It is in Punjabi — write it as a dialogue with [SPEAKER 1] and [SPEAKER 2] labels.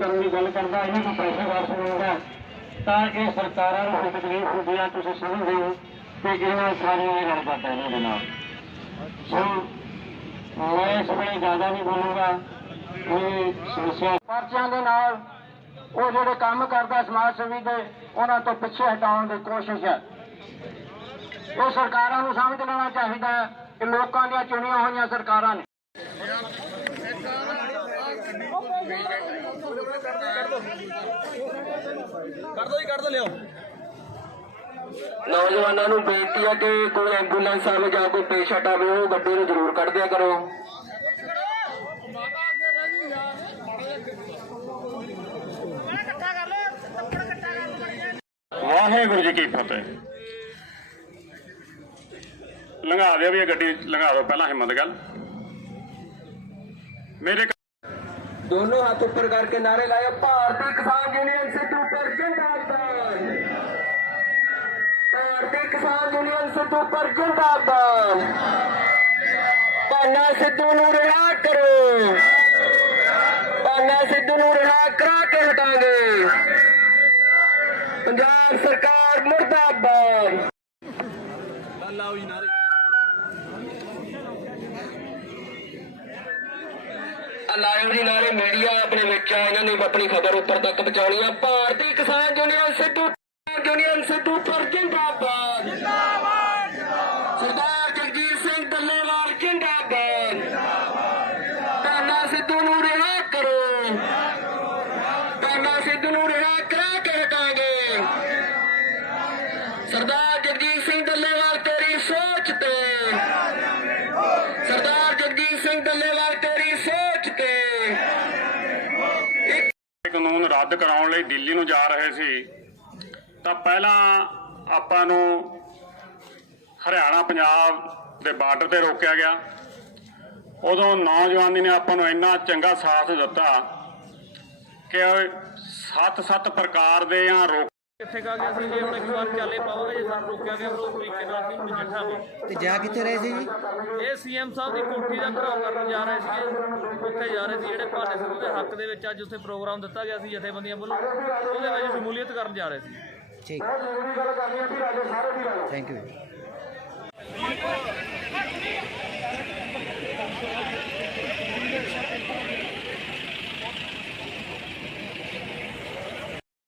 [SPEAKER 1] ਕਰਨ ਦੀ ਗੱਲ ਕਰਦਾ ਇਹਨਾਂ ਨੂੰ ਪੈਸੇ ਵਾਪਸ ਮਿਲਦਾ ਤਾਂ ਇਹ ਸਰਕਾਰਾਂ ਨੂੰ ਕੋਈ ਤਕਲੀਫ ਹੁੰਦੀ ਆ, ਤੁਸੀਂ ਸਮਝਦੇ ਹੋ ਕਿ ਇਹਨਾਂ ਸਾਰੀਆਂ ਇਹ ਰਣਪਾਤਾ ਇਹਨਾਂ ਦੇ ਨਾਲ ਸੋ ਮੈਂ ਇਸ ਵੇਲੇ ਜ਼ਿਆਦਾ ਨਹੀਂ ਬੋਲੂੰਗਾ, ਇਹ ਸਮੱਸਿਆ ਪਰਚਿਆਂ ਦੇ ਨਾਲ ਉਹ ਜਿਹੜੇ ਕੰਮ ਕਰਦਾ ਸਮਾਜ ਸੇਵੀ ਦੇ, ਉਹਨਾਂ ਤੋਂ ਪਿੱਛੇ ਹਟਾਉਣ ਦੀ ਕੋਸ਼ਿਸ਼ ਹੈ। ਇਹ ਸਰਕਾਰਾਂ ਨੂੰ ਸਮਝ ਲੈਣਾ ਚਾਹੀਦਾ ਕਿ ਲੋਕਾਂ ਦੀਆਂ ਚੁਣੀਆਂ ਹੋਈਆਂ ਸਰਕਾਰਾਂ ਨੇ।
[SPEAKER 2] ਨੌਜਵਾਨਾਂ ਨੂੰ ਬੇਨਤੀ ਹੈ ਕਿ ਕੋਈ ਐਂਬੂਲੈਂਸ ਆਵੇ ਜਾਂ ਕੋਈ ਪੇਸ਼ੈਂਟ ਆਵੇ, ਉਹ ਗੱਡੀ ਨੂੰ ਜ਼ਰੂਰ ਕੱਢ ਦਿਆ ਕਰੋ।
[SPEAKER 3] ਵਾਹਿਗੁਰੂ ਜੀ ਕੀ ਫਤਿਹ। ਲੰਘਾ ਦਿਓ ਵੀ ਇਹ ਗੱਡੀ, ਲੰਘਾ ਦਿਓ, ਪਹਿਲਾਂ ਹਿੰਮਤ ਗੱਲ। ਮੇਰੇ
[SPEAKER 2] ਦੋਨੋਂ ਹੱਥ ਉੱਪਰ ਕਰਕੇ ਨਾਰੇ ਲਾਏ, ਭਾਰਤੀ ਕਿਸਾਨ ਯੂਨੀਅਨ ਸਿੱਧੂਪੁਰ, ਜਿੰਦਾਬਾਦ। ਭਾਰਤੀ ਕਿਸਾਨ ਯੂਨੀਅਨ ਸਿੱਧੂਪੁਰ, ਜਿੰਦਾਬਾਦ। ਪਾਨਾ ਸਿੱਧੂ ਨੂੰ ਰਿਹਾ ਕਰੋ। ਪਾਨਾ ਸਿੱਧੂ ਨੂੰ ਰਿਹਾ ਕਰਾ ਕੇ ਹਟਾਂਗੇ। ਪੰਜਾਬ ਸਰਕਾਰ ਮੁਰਦਾਬਾਦ। ਲਾਇਓ ਨਾਲੇ ਮੀਡੀਆ ਆਪਣੇ ਵਿੱਚ ਆ, ਇਹਨਾਂ ਨੇ ਆਪਣੀ ਖਬਰ ਉੱਪਰ ਤੱਕ ਪਹੁੰਚਾਉਣੀ ਆ। ਭਾਰਤੀ ਕਿਸਾਨ ਯੂਨੀਅਨ ਸਿੱਧੂ ਯੂਨੀਅਨ ਸਿੱਧੂ ਪਰ ਜਿੰਦਾਬਾਦ। ਜਿੰਦਾਬਾਦ ਸਰਦਾਰ ਜਗਜੀਤ ਸਿੰਘ ਡੱਲੇਵਾਲ, ਜਿੰਦਾਬਾਦ। ਤਾਨਾ ਸਿੱਧੂ ਨੂੰ ਰਿਹਾ ਕਰੋ। ਤਾਨਾ ਸਿੱਧੂ ਨੂੰ ਰਿਹਾ ਕਰਾ ਕੇ ਹਟਾਂਗੇ। ਸਰਦਾਰ ਜਗਜੀਤ ਸਿੰਘ ਡੱਲੇਵਾਲ, ਤੇਰੀ ਸੋਚ ਤੇ। ਸਰਦਾਰ ਜਗਜੀਤ ਸਿੰਘ ਡੱਲੇਵਾਲ ਤੇਰੀ ਸੋਚ ਤੇ
[SPEAKER 3] ਕਾਨੂੰਨ ਰੱਦ ਕਰਾਉਣ ਲਈ ਦਿੱਲੀ ਨੂੰ ਜਾ ਰਹੇ ਸੀ, ਤਾਂ ਪਹਿਲਾਂ ਆਪਾਂ ਨੂੰ ਹਰਿਆਣਾ, ਪੰਜਾਬ ਦੇ ਬਾਰਡਰ ਤੇ ਰੋਕਿਆ ਗਿਆ। ਉਦੋਂ ਨੌਜਵਾਨੀ ਨੇ ਆਪਾਂ ਨੂੰ ਇੰਨਾ ਚੰਗਾ ਸਾਥ ਦਿੱਤਾ ਕਿ ਸੱਤ-ਸੱਤ ਪ੍ਰਕਾਰ ਦੇ ਆ ਰੋਕ
[SPEAKER 4] ਕਿੱਥੇ ਕਾ ਗਿਆ ਸੀ ਜੇ ਹੁਣ ਇੱਕ ਵਾਰ ਚਾਲੇ ਪਾਵਾਂਗੇ ਜੇ ਸਾਨੂੰ ਰੋਕਿਆ ਗਿਆ ਫਿਰ ਉਸ ਤਰੀਕੇ ਨਾਲ ਅਸੀਂ ਨਜਿੱਠਾਂਗੇ
[SPEAKER 5] ਤੇ ਜਾ ਕਿੱਥੇ ਰਹੇ ਸੀ ਜੀ?
[SPEAKER 4] ਇਹ ਸੀਐਮ ਸਾਹਿਬ ਦੀ ਕੋਠੀ ਦਾ ਘਰਾਓ ਕਰਨ ਜਾ ਰਹੇ ਸੀਗੇ। ਉੱਥੇ ਜਾ ਰਹੇ ਸੀ ਜਿਹੜੇ ਭਾਨੇ ਸਿੰਘ ਦੇ ਹੱਕ ਦੇ ਵਿੱਚ ਅੱਜ ਉੱਥੇ ਪ੍ਰੋਗਰਾਮ ਦਿੱਤਾ ਗਿਆ ਸੀ ਜਥੇਬੰਦੀਆਂ ਵੱਲੋਂ। ਉਹਦੇ ਵਿੱਚ ਸ਼ਮੂਲੀਅਤ ਕਰਨ ਜਾ ਰਹੇ ਸੀ।
[SPEAKER 5] ਠੀਕ। Thank you